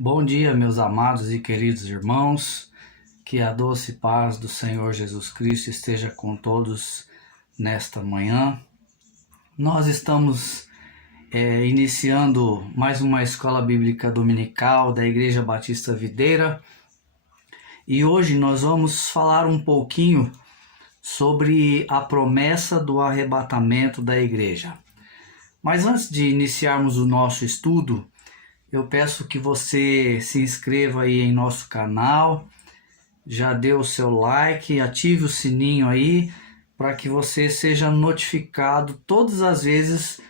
Bom dia, meus amados e queridos irmãos, que a doce paz do Senhor Jesus Cristo esteja com todos nesta manhã. Nós estamos iniciando mais uma escola bíblica dominical da Igreja Batista Videira e hoje nós vamos falar um pouquinho sobre a promessa do arrebatamento da igreja. Mas antes de iniciarmos o nosso estudo, eu peço que você se inscreva aí em nosso canal, já dê o seu like, ative o sininho aí, para que você seja notificado todas as vezes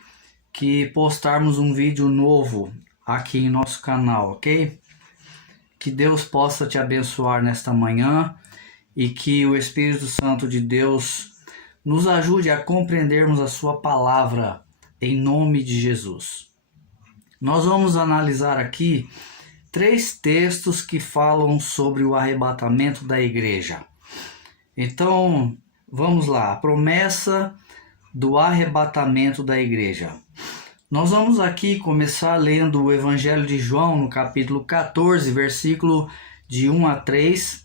que postarmos um vídeo novo aqui em nosso canal, ok? Que Deus possa te abençoar nesta manhã e que o Espírito Santo de Deus nos ajude a compreendermos a sua palavra em nome de Jesus. Nós vamos analisar aqui 3 textos que falam sobre o arrebatamento da igreja. Então, vamos lá, a promessa do arrebatamento da igreja. Nós vamos aqui começar lendo o Evangelho de João, no capítulo 14, versículo de 1 a 3.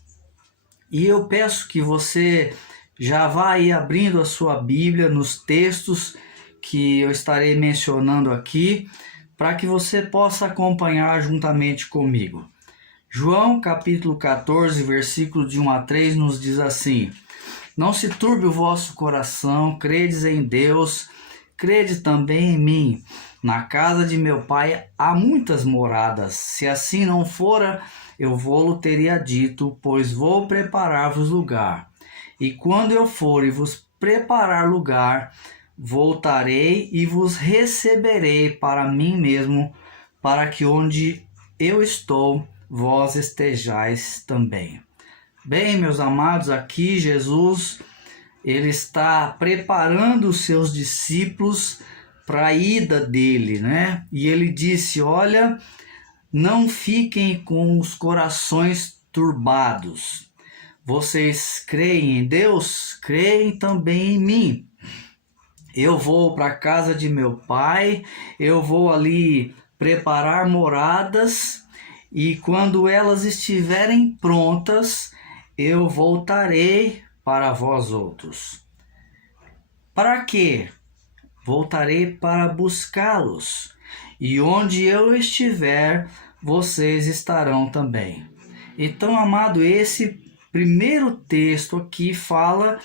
E eu peço que você já vá aí abrindo a sua Bíblia nos textos que eu estarei mencionando aqui, para que você possa acompanhar juntamente comigo. João capítulo 14, versículo de 1 a 3 nos diz assim: Não se turbe o vosso coração, credes em Deus, crede também em mim. Na casa de meu pai há muitas moradas, se assim não fora, eu vou-lo teria dito, pois vou preparar-vos lugar. E quando eu for e vos preparar lugar, voltarei e vos receberei para mim mesmo, para que onde eu estou, vós estejais também. Bem, meus amados, aqui Jesus, ele está preparando os seus discípulos para a ida dele, né? E ele disse, olha, não fiquem com os corações turbados. Vocês creem em Deus? Creem também em mim. Eu vou para a casa de meu pai, eu vou ali preparar moradas e quando elas estiverem prontas, eu voltarei para vós outros. Para quê? Voltarei para buscá-los, e onde eu estiver, vocês estarão também. Então, amado, esse primeiro texto aqui fala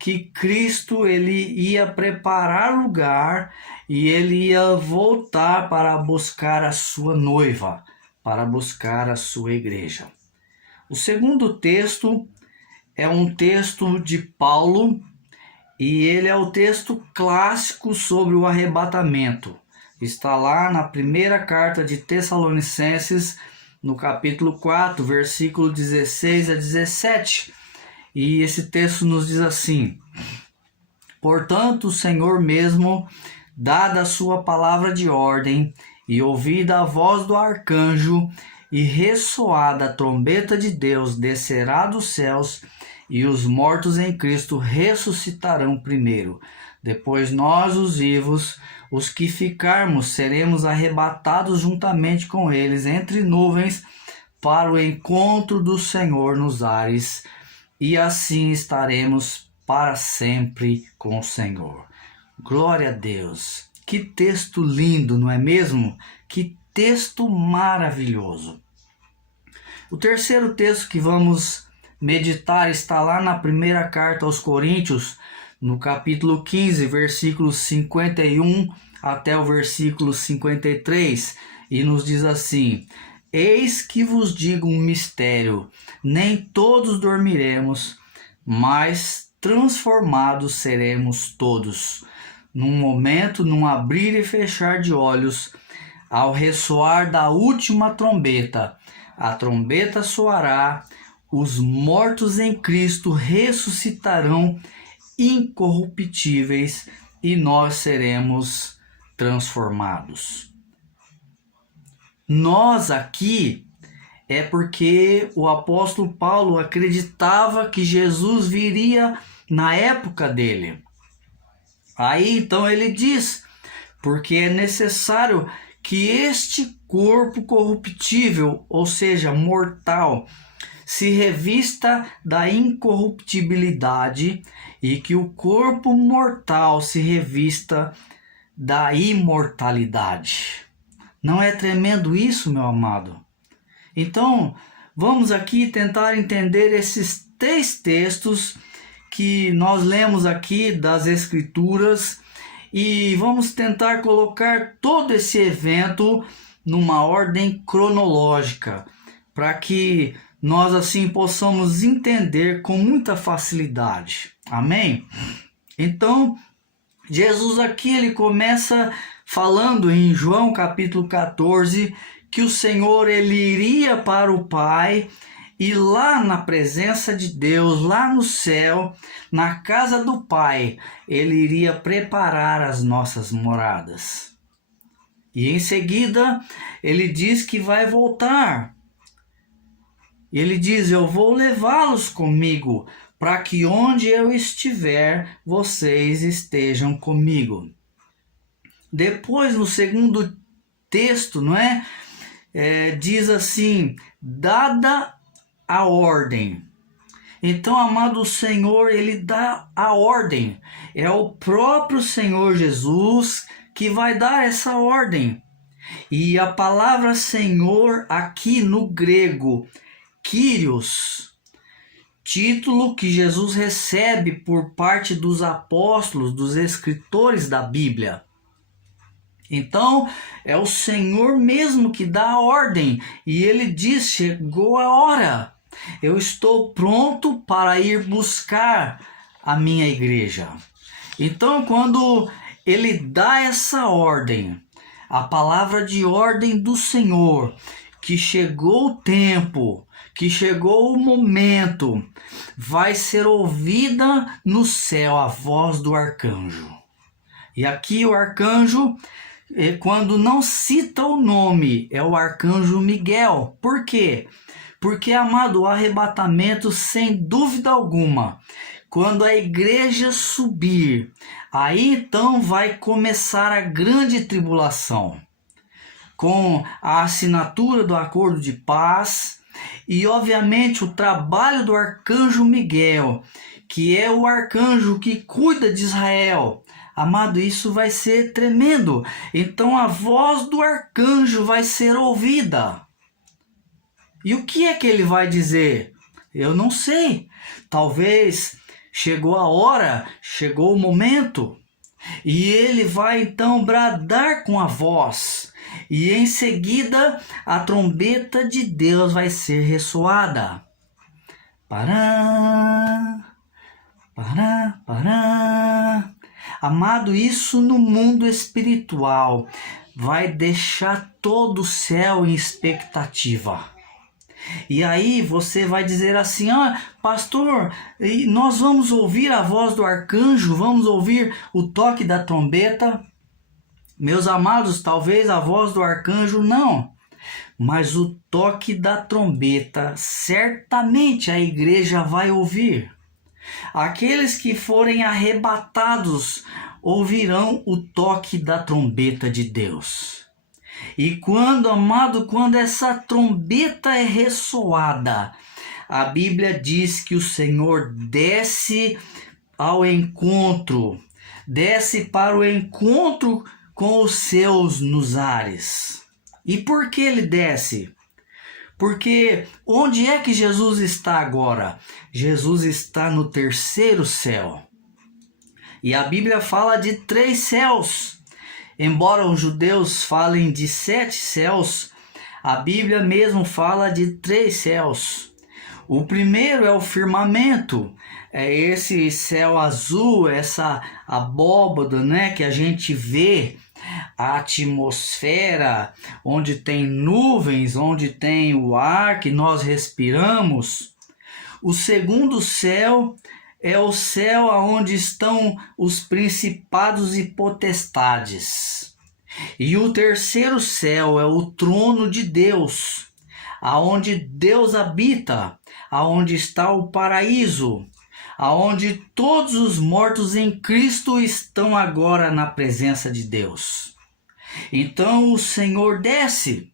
que Cristo ele ia preparar lugar e ele ia voltar para buscar a sua noiva, para buscar a sua igreja. O segundo texto é um texto de Paulo e ele é o texto clássico sobre o arrebatamento. Está lá na primeira carta de Tessalonicenses, no capítulo 4, versículo 16 a 17. E esse texto nos diz assim: Portanto, o Senhor mesmo, dada a sua palavra de ordem, e ouvida a voz do arcanjo, e ressoada a trombeta de Deus, descerá dos céus, e os mortos em Cristo ressuscitarão primeiro. Depois nós, os vivos, os que ficarmos, seremos arrebatados juntamente com eles entre nuvens, para o encontro do Senhor nos ares, e assim estaremos para sempre com o Senhor. Glória a Deus! Que texto lindo, não é mesmo? Que texto maravilhoso! O terceiro texto que vamos meditar está lá na primeira carta aos Coríntios, no capítulo 15, versículos 51 até o versículo 53, e nos diz assim: Eis que vos digo um mistério, nem todos dormiremos, mas transformados seremos todos. Num momento, num abrir e fechar de olhos, ao ressoar da última trombeta, a trombeta soará, os mortos em Cristo ressuscitarão incorruptíveis e nós seremos transformados. Nós aqui é porque o apóstolo Paulo acreditava que Jesus viria na época dele. Aí então ele diz, porque é necessário que este corpo corruptível, ou seja, mortal, se revista da incorruptibilidade e que o corpo mortal se revista da imortalidade. Não é tremendo isso, meu amado? Então, vamos aqui tentar entender esses 3 textos que nós lemos aqui das Escrituras e vamos tentar colocar todo esse evento numa ordem cronológica, para que nós assim possamos entender com muita facilidade. Amém? Então, Jesus aqui ele começa falando em João capítulo 14 que o Senhor ele iria para o Pai e lá na presença de Deus, lá no céu, na casa do Pai, ele iria preparar as nossas moradas. E em seguida, ele diz que vai voltar. Ele diz: eu vou levá-los comigo, para que onde eu estiver, vocês estejam comigo. Depois, no segundo texto, não é? Diz assim: dada a ordem. Então, amado, o Senhor, ele dá a ordem. É o próprio Senhor Jesus que vai dar essa ordem. E a palavra Senhor aqui no grego, Kyrios, título que Jesus recebe por parte dos apóstolos, dos escritores da Bíblia. Então, é o Senhor mesmo que dá a ordem. E ele diz: chegou a hora. Eu estou pronto para ir buscar a minha igreja. Então, quando ele dá essa ordem, a palavra de ordem do Senhor, que chegou o tempo, que chegou o momento, vai ser ouvida no céu a voz do arcanjo. E aqui o arcanjo, quando não cita o nome, é o arcanjo Miguel. Por quê? Porque, amado, o arrebatamento, sem dúvida alguma, quando a igreja subir, aí então vai começar a grande tribulação, com a assinatura do acordo de paz e, obviamente, o trabalho do arcanjo Miguel, que é o arcanjo que cuida de Israel. Amado, isso vai ser tremendo. Então a voz do arcanjo vai ser ouvida. E o que é que ele vai dizer? Eu não sei. Talvez chegou a hora, chegou o momento. E ele vai então bradar com a voz. E em seguida a trombeta de Deus vai ser ressoada. Pará, pará, pará. Amado, isso no mundo espiritual vai deixar todo o céu em expectativa. E aí você vai dizer assim: pastor, nós vamos ouvir a voz do arcanjo, vamos ouvir o toque da trombeta. Meus amados, talvez a voz do arcanjo não, mas o toque da trombeta certamente a igreja vai ouvir. Aqueles que forem arrebatados ouvirão o toque da trombeta de Deus. E quando, amado, quando essa trombeta é ressoada, a Bíblia diz que o Senhor desce ao encontro, desce para o encontro com os seus nos ares. E por que ele desce? Porque onde é que Jesus está agora? Jesus está no terceiro céu. E a Bíblia fala de 3 céus. Embora os judeus falem de 7 céus, a Bíblia mesmo fala de 3 céus. O primeiro é o firmamento, é esse céu azul, essa abóbada, né, que a gente vê, a atmosfera, onde tem nuvens, onde tem o ar que nós respiramos. O segundo céu é o céu onde estão os principados e potestades. E o terceiro céu é o trono de Deus, aonde Deus habita, aonde está o paraíso, aonde todos os mortos em Cristo estão agora na presença de Deus. Então o Senhor desce.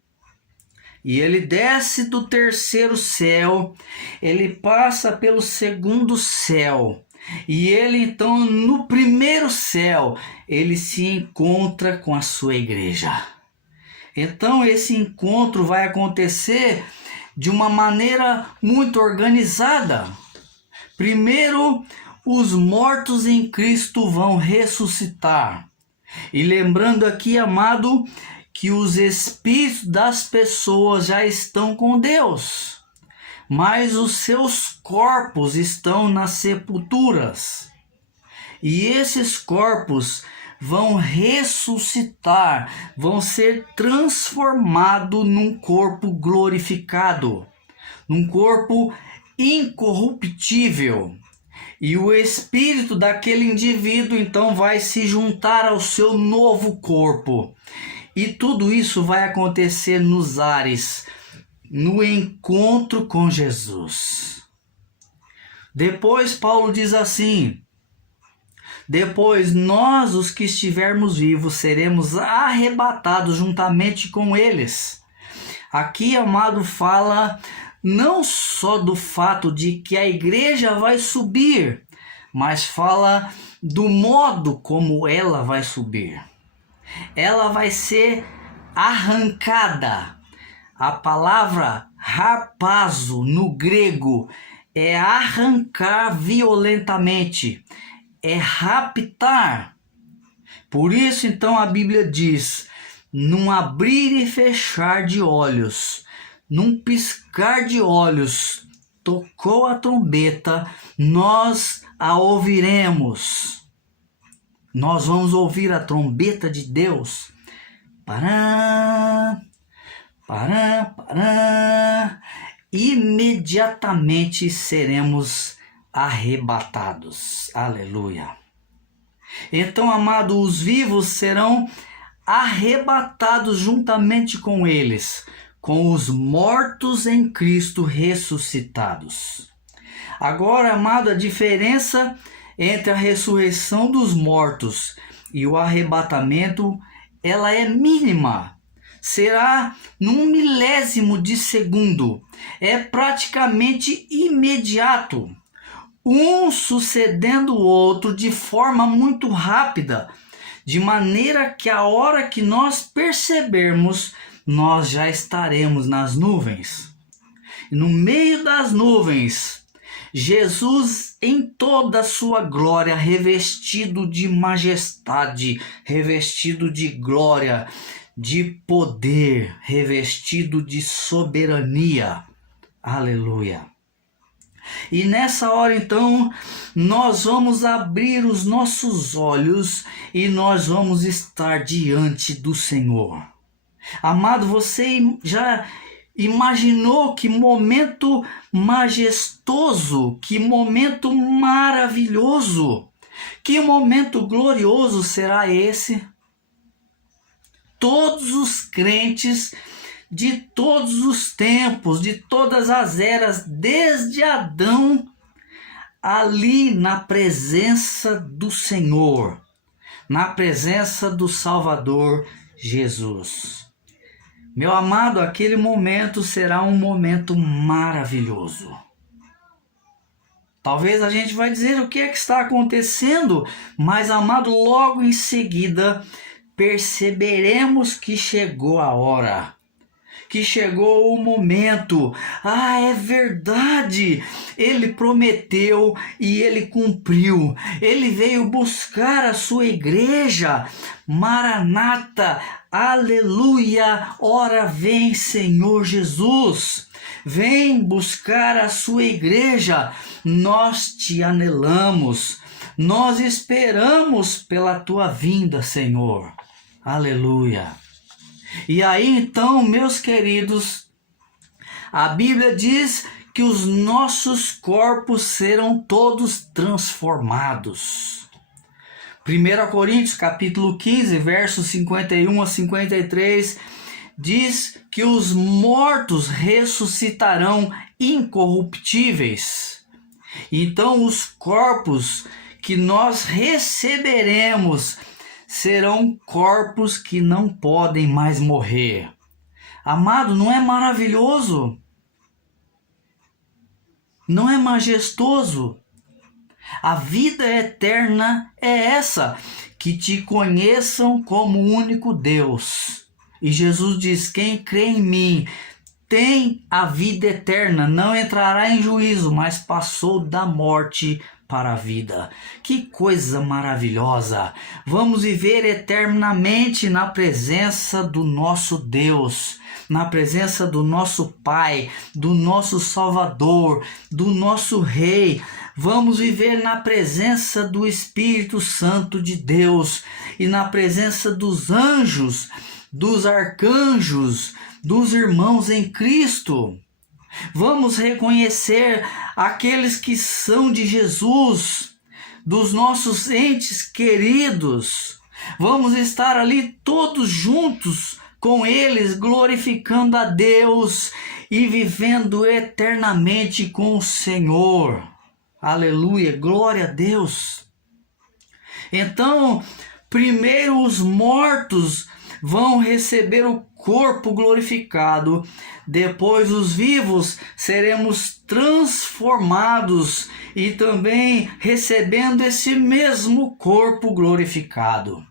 E ele desce do terceiro céu, ele passa pelo segundo céu. E ele então, no primeiro céu, ele se encontra com a sua igreja. Então esse encontro vai acontecer de uma maneira muito organizada. Primeiro, os mortos em Cristo vão ressuscitar. E lembrando aqui, amado, que os espíritos das pessoas já estão com Deus, mas os seus corpos estão nas sepulturas. E esses corpos vão ressuscitar, vão ser transformados num corpo glorificado, num corpo incorruptível. E o espírito daquele indivíduo então vai se juntar ao seu novo corpo. E tudo isso vai acontecer nos ares, no encontro com Jesus. Depois Paulo diz assim: depois nós, os que estivermos vivos, seremos arrebatados juntamente com eles. Aqui, amado, fala não só do fato de que a igreja vai subir, mas fala do modo como ela vai subir. Ela vai ser arrancada. A palavra harpazo no grego é arrancar violentamente, é raptar. Por isso então a Bíblia diz: num abrir e fechar de olhos, num piscar de olhos, tocou a trombeta, nós a ouviremos. Nós vamos ouvir a trombeta de Deus. Pará, pará, pará. Imediatamente seremos arrebatados. Aleluia. Então, amado, os vivos serão arrebatados juntamente com eles, com os mortos em Cristo ressuscitados. Agora, amado, a diferença entre a ressurreição dos mortos e o arrebatamento, ela é mínima. Será num milésimo de segundo. É praticamente imediato. Um sucedendo o outro de forma muito rápida, de maneira que a hora que nós percebermos, nós já estaremos nas nuvens. E no meio das nuvens, Jesus em toda a sua glória, revestido de majestade, revestido de glória, de poder, revestido de soberania. Aleluia. E nessa hora então, nós vamos abrir os nossos olhos e nós vamos estar diante do Senhor. Amado, você já imaginou que momento majestoso, que momento maravilhoso, que momento glorioso será esse? Todos os crentes de todos os tempos, de todas as eras, desde Adão, ali na presença do Senhor, na presença do Salvador Jesus. Meu amado, aquele momento será um momento maravilhoso. Talvez a gente vai dizer o que é que está acontecendo, mas, amado, logo em seguida perceberemos que chegou a hora, que chegou o momento. Ah, é verdade, ele prometeu e ele cumpriu. Ele veio buscar a sua igreja. Maranata, aleluia, ora vem, Senhor Jesus. Vem buscar a sua igreja. Nós te anelamos, nós esperamos pela tua vinda, Senhor. Aleluia. E aí então, meus queridos, a Bíblia diz que os nossos corpos serão todos transformados. 1 Coríntios capítulo 15, versos 51 a 53, diz que os mortos ressuscitarão incorruptíveis. Então os corpos que nós receberemos serão corpos que não podem mais morrer. Amado, não é maravilhoso? Não é majestoso? A vida eterna é essa, que te conheçam como único Deus. E Jesus diz: quem crê em mim tem a vida eterna, não entrará em juízo, mas passou da morte para a vida. Que coisa maravilhosa! Vamos viver eternamente na presença do nosso Deus, na presença do nosso Pai, do nosso Salvador, do nosso Rei. Vamos viver na presença do Espírito Santo de Deus e na presença dos anjos, dos arcanjos, dos irmãos em Cristo. Vamos reconhecer aqueles que são de Jesus, dos nossos entes queridos. Vamos estar ali todos juntos com eles, glorificando a Deus e vivendo eternamente com o Senhor. Aleluia, glória a Deus. Então, primeiro os mortos vão receber o corpo glorificado, depois os vivos seremos transformados e também recebendo esse mesmo corpo glorificado.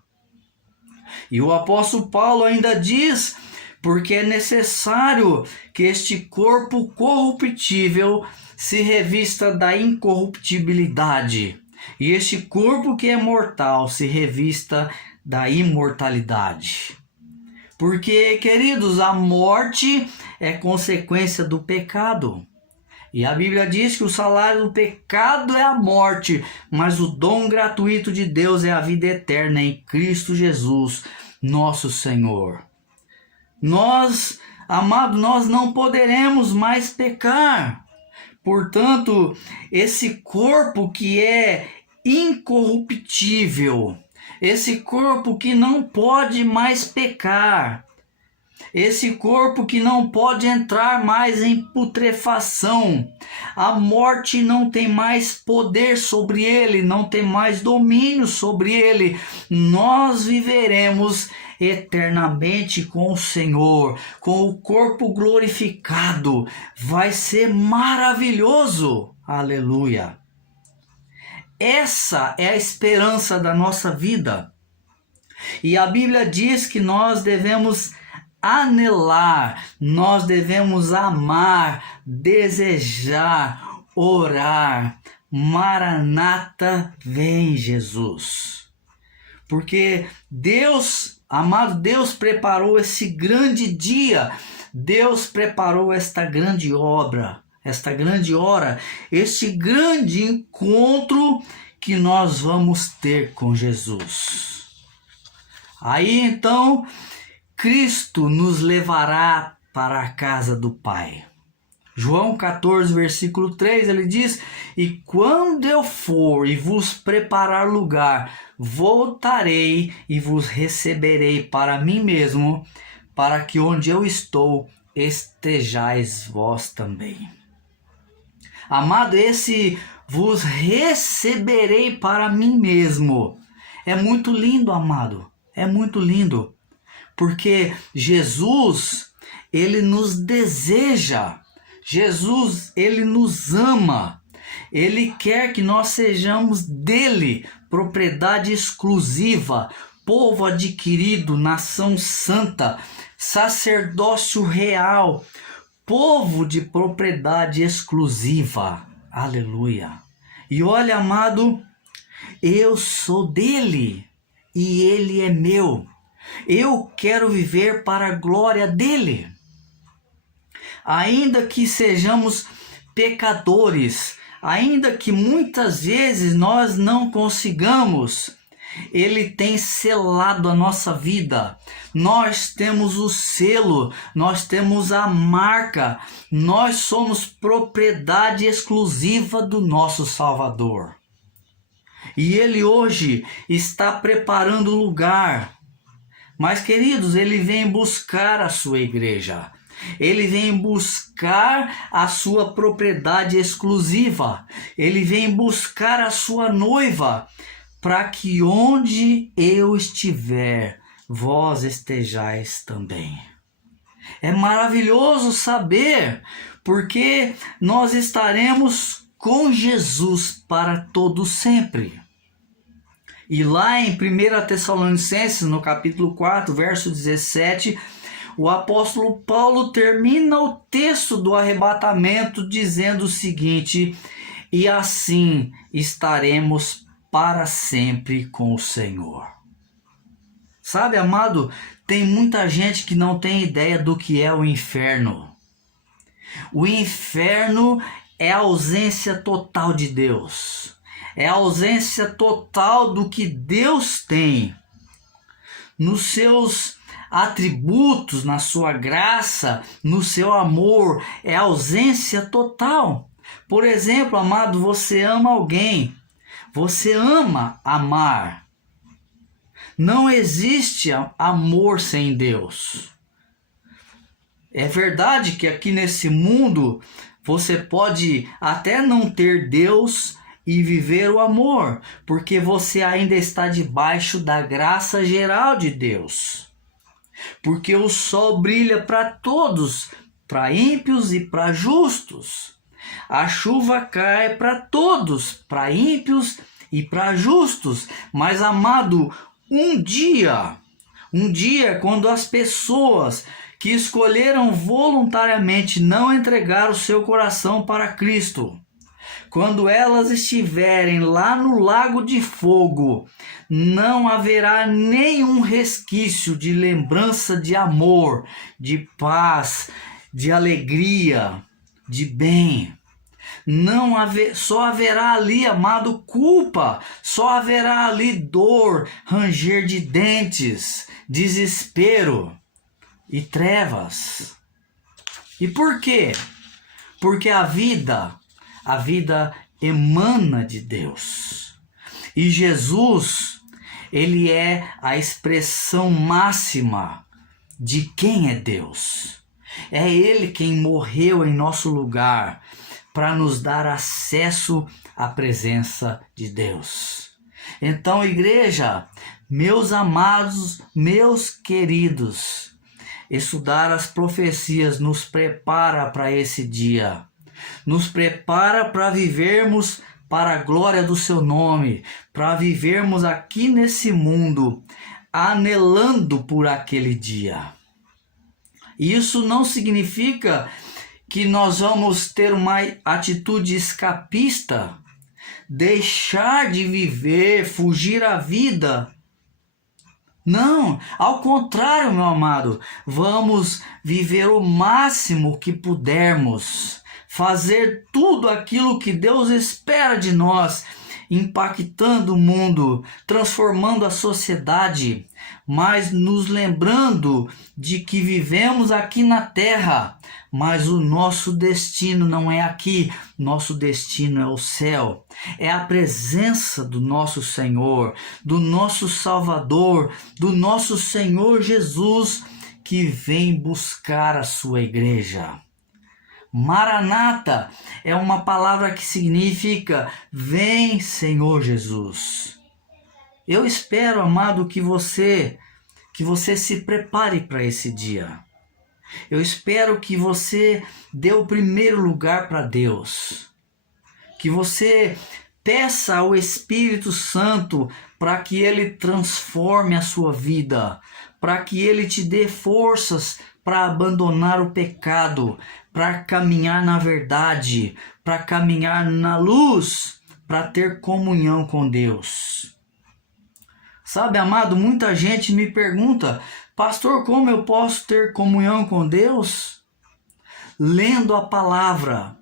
E o apóstolo Paulo ainda diz: porque é necessário que este corpo corruptível se revista da incorruptibilidade, e este corpo que é mortal se revista da imortalidade. Porque, queridos, a morte é consequência do pecado. E a Bíblia diz que o salário do pecado é a morte, mas o dom gratuito de Deus é a vida eterna em Cristo Jesus, nosso Senhor. Nós, amado, nós não poderemos mais pecar. Portanto, esse corpo que é incorruptível, esse corpo que não pode mais pecar, esse corpo que não pode entrar mais em putrefação, a morte não tem mais poder sobre ele, não tem mais domínio sobre ele. Nós viveremos eternamente com o Senhor, com o corpo glorificado. Vai ser maravilhoso. Aleluia. Essa é a esperança da nossa vida. E a Bíblia diz que nós devemos anelar, nós devemos amar, desejar, orar. Maranata, vem Jesus. Porque Deus, amado, Deus preparou esse grande dia, Deus preparou esta grande obra, esta grande hora, este grande encontro que nós vamos ter com Jesus. Aí então, Cristo nos levará para a casa do Pai. João 14, versículo 3, ele diz: e quando eu for e vos preparar lugar, voltarei e vos receberei para mim mesmo, para que onde eu estou, estejais vós também. Amado, esse vos receberei para mim mesmo é muito lindo, amado, é muito lindo, porque Jesus, ele nos deseja, Jesus, ele nos ama, ele quer que nós sejamos dele, propriedade exclusiva, povo adquirido, nação santa, sacerdócio real, povo de propriedade exclusiva. Aleluia. E olha, amado, eu sou dele e ele é meu. Eu quero viver para a glória dele. Ainda que sejamos pecadores, ainda que muitas vezes nós não consigamos, ele tem selado a nossa vida. Nós temos o selo, nós temos a marca, nós somos propriedade exclusiva do nosso Salvador. E ele hoje está preparando o lugar. Mas, queridos, ele vem buscar a sua igreja. Ele vem buscar a sua propriedade exclusiva. Ele vem buscar a sua noiva para que onde eu estiver, vós estejais também. É maravilhoso saber, porque nós estaremos com Jesus para todo sempre. E lá em 1 Tessalonicenses, no capítulo 4, verso 17, o apóstolo Paulo termina o texto do arrebatamento dizendo o seguinte: e assim estaremos para sempre com o Senhor. Sabe, amado, tem muita gente que não tem ideia do que é o inferno. O inferno é a ausência total de Deus. É a ausência total do que Deus tem nos seus atributos, na sua graça, no seu amor. É a ausência total. Por exemplo, amado, você ama alguém. Você ama amar. Não existe amor sem Deus. É verdade que aqui nesse mundo você pode até não ter Deus e viver o amor, porque você ainda está debaixo da graça geral de Deus. Porque o sol brilha para todos, para ímpios e para justos. A chuva cai para todos, para ímpios e para justos. Mas, amado, um dia, quando as pessoas que escolheram voluntariamente não entregar o seu coração para Cristo, quando elas estiverem lá no lago de fogo, não haverá nenhum resquício de lembrança de amor, de paz, de alegria, de bem. Só haverá ali, amado, culpa, só haverá ali dor, ranger de dentes, desespero e trevas. E por quê? Porque a vida emana de Deus. E Jesus, ele é a expressão máxima de quem é Deus. É ele quem morreu em nosso lugar para nos dar acesso à presença de Deus. Então, igreja, meus amados, meus queridos, estudar as profecias nos prepara para esse dia. Nos prepara para vivermos para a glória do seu nome, para vivermos aqui nesse mundo, anelando por aquele dia. Isso não significa que nós vamos ter uma atitude escapista, deixar de viver, fugir à vida. Não, ao contrário, meu amado, vamos viver o máximo que pudermos, fazer tudo aquilo que Deus espera de nós, impactando o mundo, transformando a sociedade, mas nos lembrando de que vivemos aqui na terra, mas o nosso destino não é aqui, nosso destino é o céu, é a presença do nosso Senhor, do nosso Salvador, do nosso Senhor Jesus, que vem buscar a sua igreja. Maranata é uma palavra que significa vem, Senhor Jesus. Eu espero, amado, que você se prepare para esse dia. Eu espero que você dê o primeiro lugar para Deus. Que você peça ao Espírito Santo para que ele transforme a sua vida, para que ele te dê forças para abandonar o pecado, para caminhar na verdade, para caminhar na luz, para ter comunhão com Deus. Sabe, amado, muita gente me pergunta, pastor, como eu posso ter comunhão com Deus? Lendo a palavra,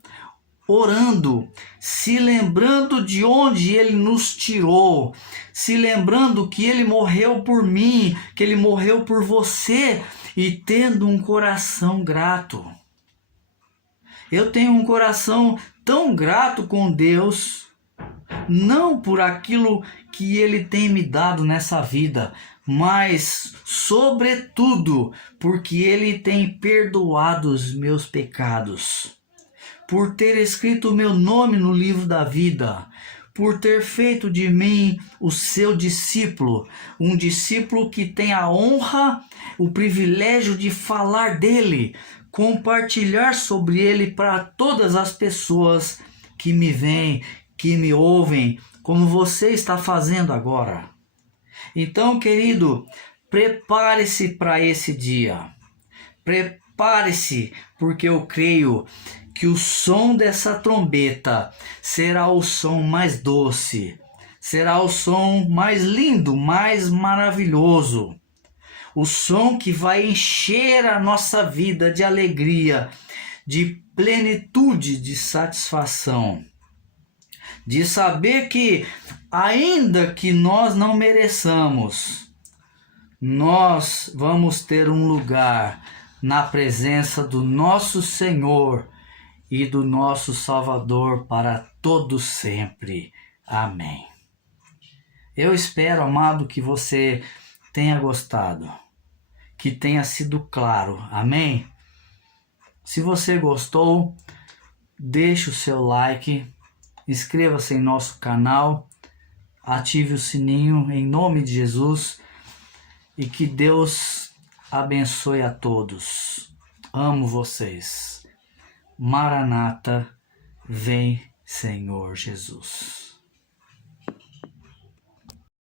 orando, se lembrando de onde Ele nos tirou, se lembrando que Ele morreu por mim, que Ele morreu por você, e tendo um coração grato. Eu tenho um coração tão grato com Deus, não por aquilo que Ele tem me dado nessa vida, mas, sobretudo, porque Ele tem perdoado os meus pecados, por ter escrito o meu nome no livro da vida, por ter feito de mim o seu discípulo, um discípulo que tem a honra, o privilégio de falar dele, compartilhar sobre ele para todas as pessoas que me veem, que me ouvem, como você está fazendo agora. Então, querido, prepare-se para esse dia. Prepare-se, porque eu creio que o som dessa trombeta será o som mais doce, será o som mais lindo, mais maravilhoso. O som que vai encher a nossa vida de alegria, de plenitude, de satisfação. De saber que, ainda que nós não mereçamos, nós vamos ter um lugar na presença do nosso Senhor e do nosso Salvador para todo sempre. Amém. Eu espero, amado, que você tenha gostado, que tenha sido claro. Amém? Se você gostou, deixe o seu like, inscreva-se em nosso canal, ative o sininho em nome de Jesus e que Deus abençoe a todos. Amo vocês. Maranata, vem Senhor Jesus.